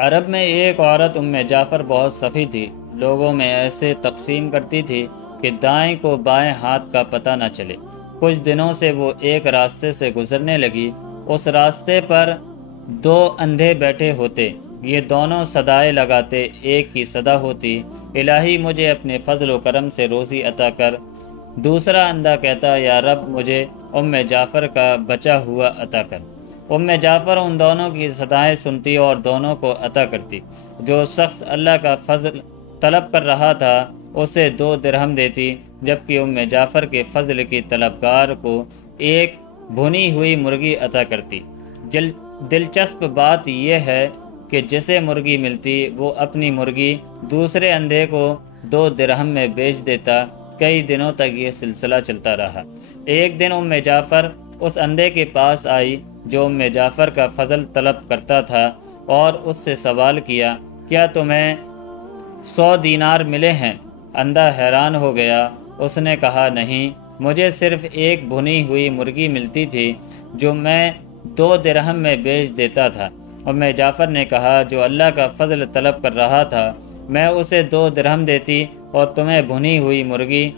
عرب میں ایک عورت جعفر بہت سخی تھی، لوگوں میں ایسے تقسیم کرتی تھی کہ دائیں کو بائیں ہاتھ کا پتہ نہ چلے۔ کچھ دنوں سے وہ ایک راستے سے گزرنے لگی۔ اس راستے پر دو اندھے بیٹھے ہوتے، یہ دونوں صدائے لگاتے، ایک کی صدا ہوتی، الہی مجھے اپنے فضل و کرم سے روزی عطا کر۔ دوسرا اندھا کہتا، یا رب مجھے جعفر کا بچا ہوا عطا کر۔ جعفر ان دونوں کی صدائیں سنتی اور دونوں کو عطا کرتی۔ جو شخص اللہ کا فضل طلب کر رہا تھا اسے 2 درہم دیتی، جبکہ جعفر کے فضل کی طلبگار کو ایک بھنی ہوئی مرغی عطا کرتی۔ دلچسپ بات یہ ہے کہ جسے مرغی ملتی وہ اپنی مرغی دوسرے اندھے کو 2 درہم میں بیچ دیتا۔ کئی دنوں تک یہ سلسلہ چلتا رہا۔ ایک دن جعفر اس اندھے کے پاس آئی جو جعفر کا فضل طلب کرتا تھا اور اس سے سوال کیا، کیا تمہیں 100 دینار ملے ہیں؟ اندھا حیران ہو گیا۔ اس نے کہا، نہیں، مجھے صرف ایک بھنی ہوئی مرغی ملتی تھی جو میں 2 درہم میں بیچ دیتا تھا۔ جعفر نے کہا، جو اللہ کا فضل طلب کر رہا تھا میں اسے 2 درہم دیتی اور تمہیں بھنی ہوئی مرغی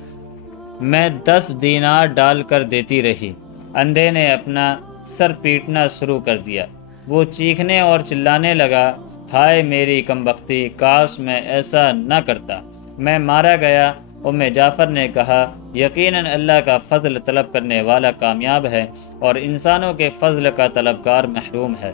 میں 10 دینار ڈال کر دیتی رہی۔ اندھے نے اپنا سر پیٹنا شروع کر دیا۔ وہ چیخنے اور چلانے لگا، ہائے میری کمبختی، کاش میں ایسا نہ کرتا، میں مارا گیا۔ جعفر نے کہا، یقیناً اللہ کا فضل طلب کرنے والا کامیاب ہے اور انسانوں کے فضل کا طلبگار محروم ہے۔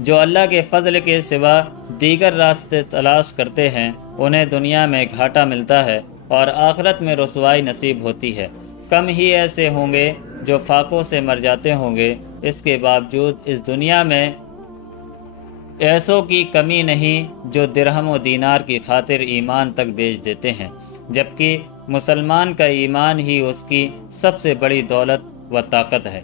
جو اللہ کے فضل کے سوا دیگر راستے تلاش کرتے ہیں انہیں دنیا میں گھاٹا ملتا ہے اور آخرت میں رسوائی نصیب ہوتی ہے۔ کم ہی ایسے ہوں گے جو فاقوں سے مر جاتے ہوں گے۔ اس کے باوجود اس دنیا میں ایسوں کی کمی نہیں جو درہم و دینار کی خاطر ایمان تک بیچ دیتے ہیں، جبکہ مسلمان کا ایمان ہی اس کی سب سے بڑی دولت و طاقت ہے۔